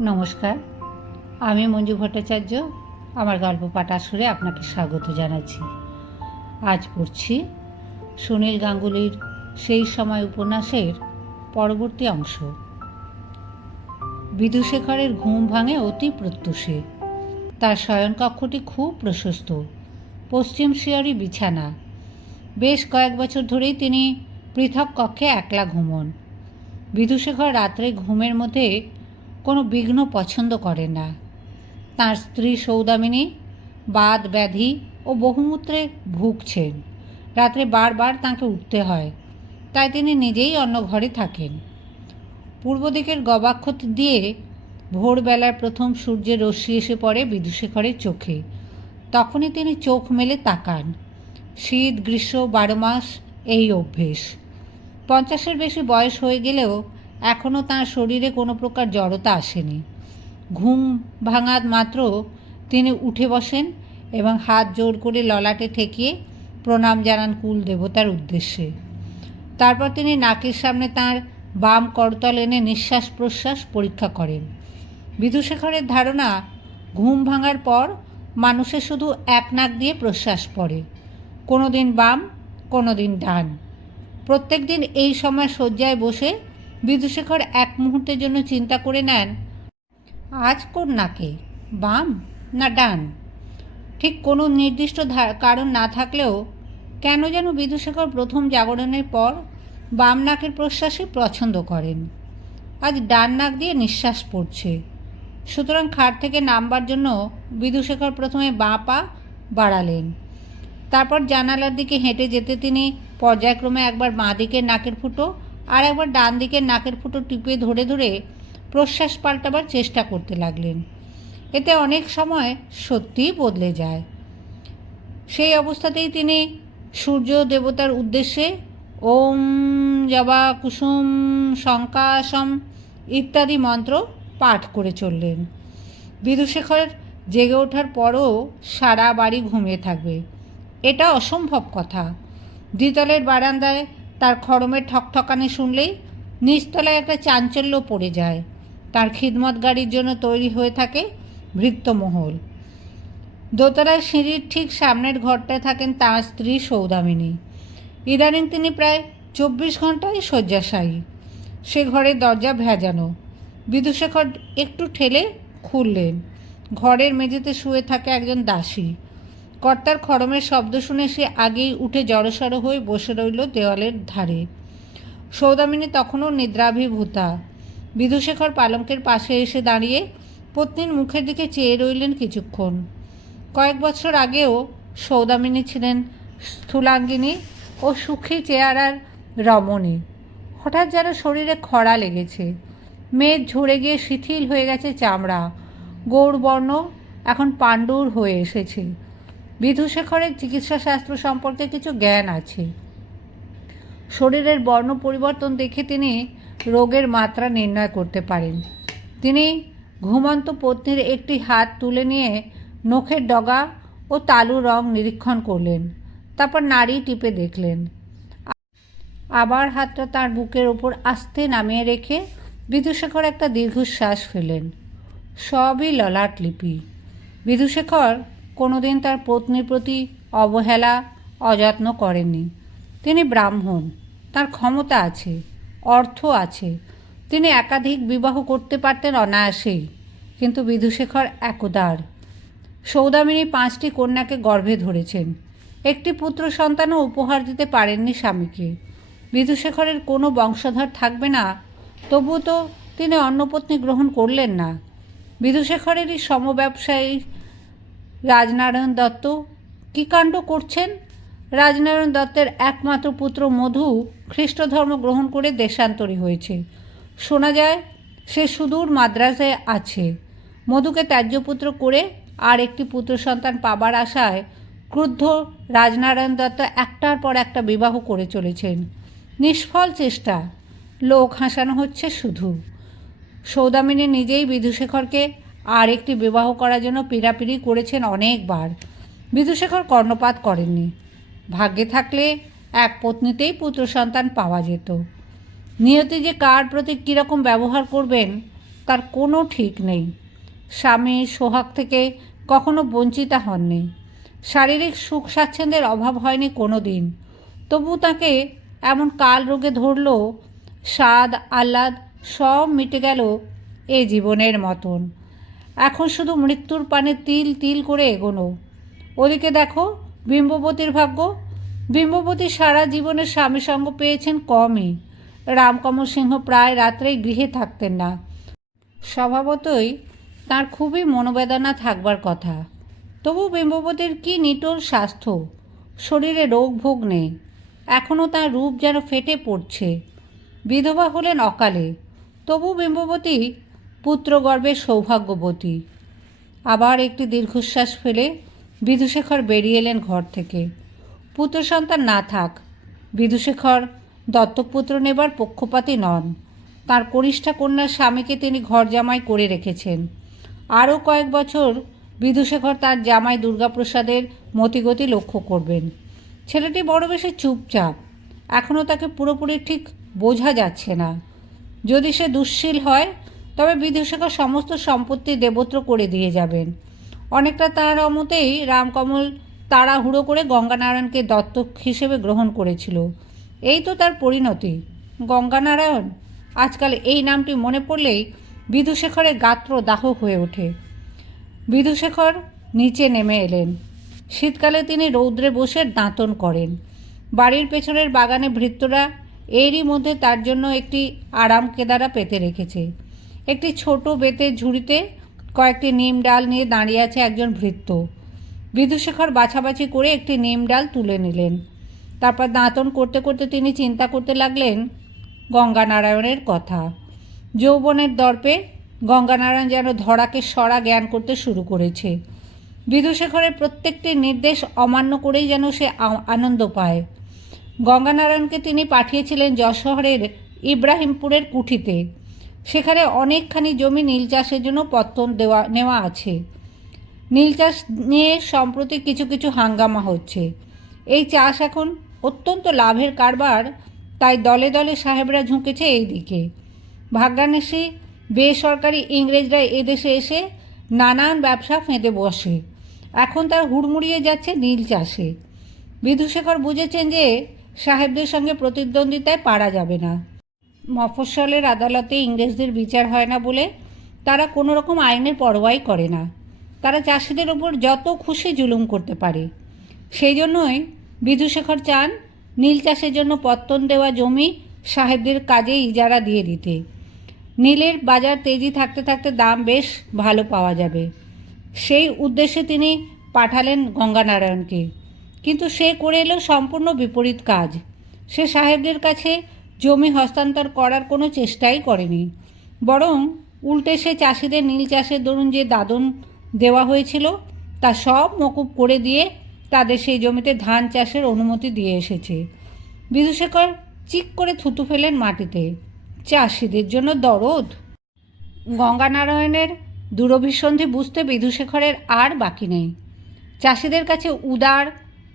নমস্কার, আমি মঞ্জু ভট্টাচার্য, আমার গল্প পাঠ সুরে আপনাকে স্বাগত জানাচ্ছি। আজ পড়ছি সুনীল গাঙ্গুলির সেই সময় উপন্যাসের পরবর্তী অংশ। বিদুশেখরের ঘুম ভাঙে অতি প্রত্যুষে। তার শয়নকক্ষটি খুব প্রশস্ত, পশ্চিম শিয়রি বিছানা। বেশ কয়েক বছর ধরেই তিনি পৃথক কক্ষে একলা ঘুমন। বিদুশেখর রাত্রে ঘুমের মধ্যে কোনো বিঘ্ন পছন্দ করে না। তার স্ত্রী সৌদামিনী বাদ, ব্যাধি ও বহুমূত্রে ভুগছেন। রাত্রে বারবার তাকে উঠতে হয়, তাই তিনি নিজেই অন্য ঘরে থাকেন। পূর্ব দিকের গবাক্ষ দিয়ে ভোরবেলার প্রথম সূর্যের রশ্মি এসে পড়ে বিদুশেখরের চোখে। তখনই তিনি চোখ মেলে তাকান। শীত, গ্রীষ্ম, বারো মাস এই অভ্যেস। পঞ্চাশের বেশি বয়স হয়ে গেলেও এখনও তাঁর শরীরে কোনো প্রকার জড়তা আসেনি। ঘুম ভাঙাত মাত্র তিনি উঠে বসেন এবং হাত জোর করে ললাটে ঠেকিয়ে প্রণাম জানান কুল দেবতার উদ্দেশ্যে। তারপর তিনি নাকের সামনে তার বাম করতল এনে নিঃশ্বাস প্রশ্বাস পরীক্ষা করেন। বিধুশেখরের ধারণা, ঘুম ভাঙার পর মানুষের শুধু এক নাক দিয়ে প্রশ্বাস পড়ে কোনো দিন বাম কোনো দিন ডান। প্রত্যেক দিন এই সময় শয্যায় বসে বিদুশেখর এক মুহূর্তের জন্য চিন্তা করে নেন, আজ কোন নাকে বাম না ডান? ঠিক কোনো নির্দিষ্ট কারণ না থাকলেও কেন যেন বিদুশেখর প্রথম জাগরণের পর বাম নাকের প্রশ্বাসই পছন্দ করেন। আজ ডান নাক দিয়ে নিঃশ্বাস পড়ছে। সুতরাং খাট থেকে নামবার জন্য বিদুশেখর প্রথমে বাঁ পা বাড়ালেন। তারপর জানালার দিকে হেঁটে যেতে তিনি পর্যায়ক্রমে একবার বাঁ দিকের নাকের ফুটো আর একবার ডান দিকের নাকের ফুটো টিপে ধরে ধরে প্রশ্বাস পাল্টাবার চেষ্টা করতে লাগলেন। এতে অনেক সময় সত্যিই বদলে যায়। সেই অবস্থাতেই তিনি সূর্য দেবতার উদ্দেশ্যে ওম জবা কুসুম শঙ্কাসম ইত্যাদি মন্ত্র পাঠ করে চললেন। বিদুশেখর জেগে ওঠার পরও সারা বাড়ি ঘুমিয়ে থাকবে। এটা অসম্ভব কথা। দ্বিতলের বারান্দায় তার খড়মের ঠকঠকানি শুনলেই নিচতলায় একটা চাঞ্চল্য পড়ে যায়। তার খিদমত গাড়ির জন্য তৈরি হয়ে থাকে ভৃত্যমহল দোতলার সিঁড়ির ঠিক সামনের ঘরটায় থাকেন তাঁর স্ত্রী সৌদামিনী। ইদানিং তিনি প্রায় চব্বিশ ঘন্টায় শয্যাশায়ী। সে ঘরের দরজা ভেজানো। বিদুশেখর একটু ঠেলে খুললেন। ঘরের মেঝেতে শুয়ে থাকে একজন দাসী। কর্তার খড়মের শব্দ শুনে সে আগেই উঠে জড়সড় হয়ে বসে রইল দেওয়ালের ধারে। সৌদামিনী তখনও নিদ্রাভিভূতা। বিধুশেখর পালঙ্কের পাশে এসে দাঁড়িয়ে পত্নীর মুখের দিকে চেয়ে রইলেন কিছুক্ষণ। কয়েক বছর আগেও সৌদামিনী ছিলেন স্থূলাঙ্গিনী ও সুখী চেয়ারার রমণী। হঠাৎ যেন শরীরে খরা লেগেছে। মেদ ঝরে গিয়ে শিথিল হয়ে গেছে চামড়া। গৌরবর্ণ এখন পাণ্ডুর হয়ে এসেছে। বিধুশেখরের চিকিৎসাশাস্ত্র সম্পর্কে কিছু জ্ঞান আছে। শরীরের বর্ণ পরিবর্তন দেখে তিনি রোগের মাত্রা নির্ণয় করতে পারেন। তিনি ঘুমন্ত পত্নীর একটি হাত তুলে নিয়ে নখের ডগা ও তালু রং নিরীক্ষণ করলেন, তারপর নাড়ি টিপে দেখলেন। আবার হাতটা তার বুকের ওপর আস্তে নামিয়ে রেখে বিদুশেখর একটা দীর্ঘশ্বাস ফেলেন সবই ললাট লিপি। বিদুশেখর কোনোদিন তার পত্নীর প্রতি অবহেলা, অযত্ন করেননি। তিনি ব্রাহ্মণ, তার ক্ষমতা আছে, অর্থ আছে। তিনি একাধিক বিবাহ করতে পারতেন অনায়াসেই, কিন্তু বিধুশেখর একদার। সৌদামিনী পাঁচটি কন্যাকে গর্ভে ধরেছেন। একটি পুত্র সন্তানও উপহার দিতে পারেননি স্বামীকে। বিধুশেখরের কোনো বংশধর থাকবে না তবু তো তিনি অন্নপত্নী গ্রহণ করলেন না। বিধুশেখরেরই সমব্যবসায়ী রাজনারায়ণ দত্ত। কী কাণ্ড করছেন? রাজনারায়ণ দত্তের একমাত্র পুত্র মধু খ্রিস্ট ধর্ম গ্রহণ করে দেশান্তরী হয়েছে। শোনা যায়, সে সুদূর মাদ্রাসে আছে। মধুকে ত্যায্যপুত্র করে আর একটি পুত্র সন্তান পাবার আশায় ক্রুদ্ধ রাজনারায়ণ দত্ত একটার পর একটা বিবাহ করে চলেছেন। নিষ্ফল চেষ্টা, লোক হাসানো হচ্ছে শুধু। সৌদামিনী নিজেই বিধুশেখরকে আর একটি বিবাহ করার জন্য পিড়াপিড়ি করেছেন অনেকবার। বিদুশেখর কর্ণপাত করেননি। ভাগ্যে থাকলে এক পত্নীতেই পুত্র সন্তান পাওয়া যেত। নিয়তি যে কার প্রতি কীরকম ব্যবহার করবেন, তার কোনো ঠিক নেই। স্বামী সোহাগ থেকে কখনো বঞ্চিতা হননি। শারীরিক সুখ স্বাচ্ছন্দ্যের অভাব হয়নি কোনো দিন তবু তাকে এমন কাল রোগে ধরল, স্বাদ, আহ্লাদ সব মিটে গেল এ জীবনের মতন। এখন শুধু মৃত্যুর পানে তিল তিল করে এগোনো। ওদিকে দেখো, বিম্ববতীর ভাগ্য। বিম্ববতী সারা জীবনে স্বামী সঙ্গ পেয়েছেন কমই। রামকমল সিংহ প্রায় রাত্রেই গৃহে থাকতেন না। স্বভাবতই তার খুবই মনোবেদনা থাকবার কথা। তবু বিম্ববতীর কি নিটোল স্বাস্থ্য? শরীরে রোগ ভোগ নেই। এখনও তার রূপ যেন ফেটে পড়ছে। বিধবা হলেন অকালে। তবু বিম্ববতী পুত্রগর্ভের সৌভাগ্যবতী। আবার একটি দীর্ঘশ্বাস ফেলে বিধুশেখর বেরিয়ে এলেন ঘর থেকে। পুত্র সন্তান না থাক, বিধুশেখর দত্তকপুত্র নেবার পক্ষপাতী নন। তার কনিষ্ঠা কন্যার স্বামীকে তিনি ঘর জামাই করে রেখেছেন। আরও কয়েক বছর বিধুশেখর তার জামাই দুর্গাপ্রসাদের মতিগতি লক্ষ্য করবেন। ছেলেটি বড় বেশি চুপচাপ। এখনও তাকে পুরোপুরি ঠিক বোঝা যাচ্ছে না। যদি সে দুশ্শীল হয় তবে বিধুশেখর সমস্ত সম্পত্তি দেবত্র করে দিয়ে যাবেন। অনেকটা তার অমতেই রামকমল তাড়াহুড়ো করে গঙ্গানারায়ণকে দত্তক হিসেবে গ্রহণ করেছিল। এই তো তার পরিণতি। গঙ্গানারায়ণ, আজকাল এই নামটি মনে পড়লেই বিধুশেখরের গাত্র দাহ হয়ে ওঠে। বিধুশেখর নিচে নেমে এলেন। শীতকালে তিনি রৌদ্রে বসে দাঁতন করেন। বাড়ির পেছনের বাগানে ভৃত্যরা এরই মধ্যে তার জন্য একটি আরাম কেদারা পেতে রেখেছে। একটি ছোট বেতের ঝুড়িতে কয়েকটি নিম ডাল নিয়ে দাঁড়িয়ে আছে একজন ভৃত্য। বিধুশেখর বাছাবাছি করে একটি নিম ডাল তুলে নিলেন। তারপর দাঁতন করতে করতে তিনি চিন্তা করতে লাগলেন, গঙ্গানারায়ণের কথা। যৌবনের দর্পে গঙ্গানারায়ণ যেন ধরাকে সরা জ্ঞান করতে শুরু করেছে। বিধুশেখরের প্রত্যেকটি নির্দেশ অমান্য করেই যেন সে আনন্দ পায়। গঙ্গানারায়ণকে তিনি পাঠিয়েছিলেন যশোহরের ইব্রাহিমপুরের কুঠিতে। সেখানে অনেকখানি জমি নীল চাষের জন্য পত্তন দেওয়া, নেওয়া আছে। নীল চাষ নিয়ে সম্প্রতি কিছু কিছু হাঙ্গামা হচ্ছে। এই চাষ এখন অত্যন্ত লাভের কারবার, তাই দলে দলে সাহেবরা ঝুঁকেছে এই দিকে ভাগ্যান্বেষী বেসরকারি ইংরেজরা এদেশে এসে নানান ব্যবসা ফেঁদে বসে। এখন তার হুড়মুড়িয়ে যাচ্ছে নীল চাষে। বিধুশেখর বুঝেছেন যে সাহেবদের সঙ্গে প্রতিদ্বন্দ্বিতায় পারা যাবে না। মফস্বলের আদালতে ইংরেজদের বিচার হয় না বলে তারা কোনো রকম আইনের পরোয়াই করে না। তারা চাষিদের ওপর যত খুশি জুলুম করতে পারে। সেই জন্যই বিধুশেখর চান নীল চাষের জন্য পত্তন দেওয়া জমি সাহেবদের কাজে ইজারা দিয়ে দিতে। নীলের বাজার তেজি থাকতে থাকতে দাম বেশ ভালো পাওয়া যাবে। সেই উদ্দেশ্যে তিনি পাঠালেন গঙ্গানারায়ণকে। কিন্তু সে করে এলো সম্পূর্ণ বিপরীত কাজ। সে সাহেবদের কাছে জমি হস্তান্তর করার কোনো চেষ্টাই করেনি। বরং উল্টে সে চাষিদের নীল চাষের দরুন যে দাদন দেওয়া হয়েছিল, তা সব মকুব করে দিয়ে তাদের সেই জমিতে ধান চাষের অনুমতি দিয়ে এসেছে। বিধুশেখর চিক করে থুতু ফেলেন মাটিতে। চাষিদের জন্য দরদ? গঙ্গানারায়ণের দূরভিসন্ধি বুঝতে বিধুশেখরের আর বাকি নেই। চাষিদের কাছে উদার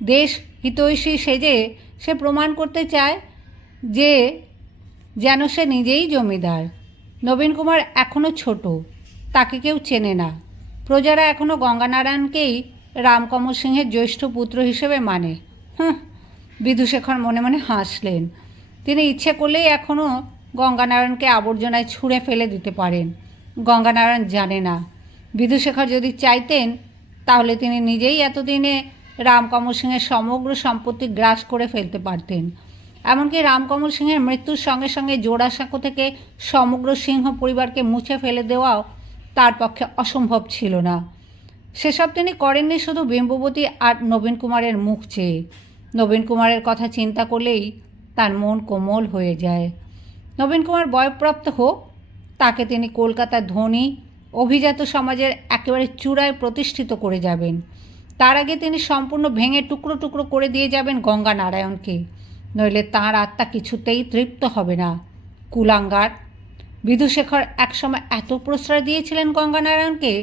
দেশ হিতৈষী সেজে সে প্রমাণ করতে চায় যে, যেন সে নিজেই জমিদার। নবীন কুমার এখনও ছোট, তাকে কেউ চেনে না। প্রজারা এখনও গঙ্গানারায়ণকেই রামকমল সিংহের জ্যৈষ্ঠ পুত্র হিসেবে মানে। হুঁ, বিধুশেখর মনে মনে হাসলেন। তিনি ইচ্ছে করলেই এখনও গঙ্গানারায়ণকে আবর্জনায় ছুঁড়ে ফেলে দিতে পারেন। গঙ্গানারায়ণ জানে না। বিধুশেখর যদি চাইতেন, তাহলে তিনি নিজেই এতদিনে রামকমল সিংহের সমগ্র সম্পত্তি গ্রাস করে ফেলতে পারতেন। এমনকি রামকমল সিংহের মৃত্যুর সঙ্গে সঙ্গে জোড়াসাঁকো থেকে সমগ্র সিংহ পরিবারকে মুছে ফেলে দেওয়াও তার পক্ষে অসম্ভব ছিল না। সেসব তিনি করেননি শুধু বিম্ববতী আর নবীন কুমারের মুখ চেয়ে। নবীন কুমারের কথা চিন্তা করলেই তার মন কোমল হয়ে যায়। নবীন কুমার বয়প্রাপ্ত হোক, তাকে তিনি কলকাতার ধনী, অভিজাত সমাজের একেবারে চূড়ায় প্রতিষ্ঠিত করে যাবেন। তার আগে তিনি সম্পূর্ণ ভেঙে টুকরো টুকরো করে দিয়ে যাবেন গঙ্গা নারায়ণকে নইলে তাঁর আত্মা কিছুতেই তৃপ্ত হবে না। কুলাঙ্গার বিধুশেখর একসময় এত প্রশ্রয় দিয়েছিলেন গঙ্গানারায়ণকে,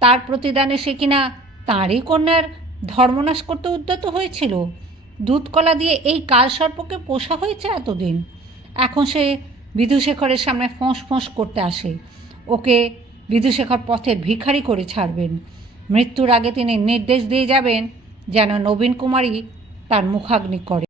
তার প্রতিদানে সে কিনা তাঁরই কন্যার ধর্মনাশ করতে উদ্যত হয়েছিল? দুধকলা দিয়ে এই কালসর্পকে পোষা হয়েছে এতদিন? এখন সে বিধুশেখরের সামনে ফোঁস ফোঁস করতে আসে। ওকে বিদুশেখর পথের ভিখারি করে ছাড়বেন। মৃত্যুর আগে তিনি নির্দেশ দিয়ে যাবেন যেন নবীন কুমারী তার মুখাগ্নি করে।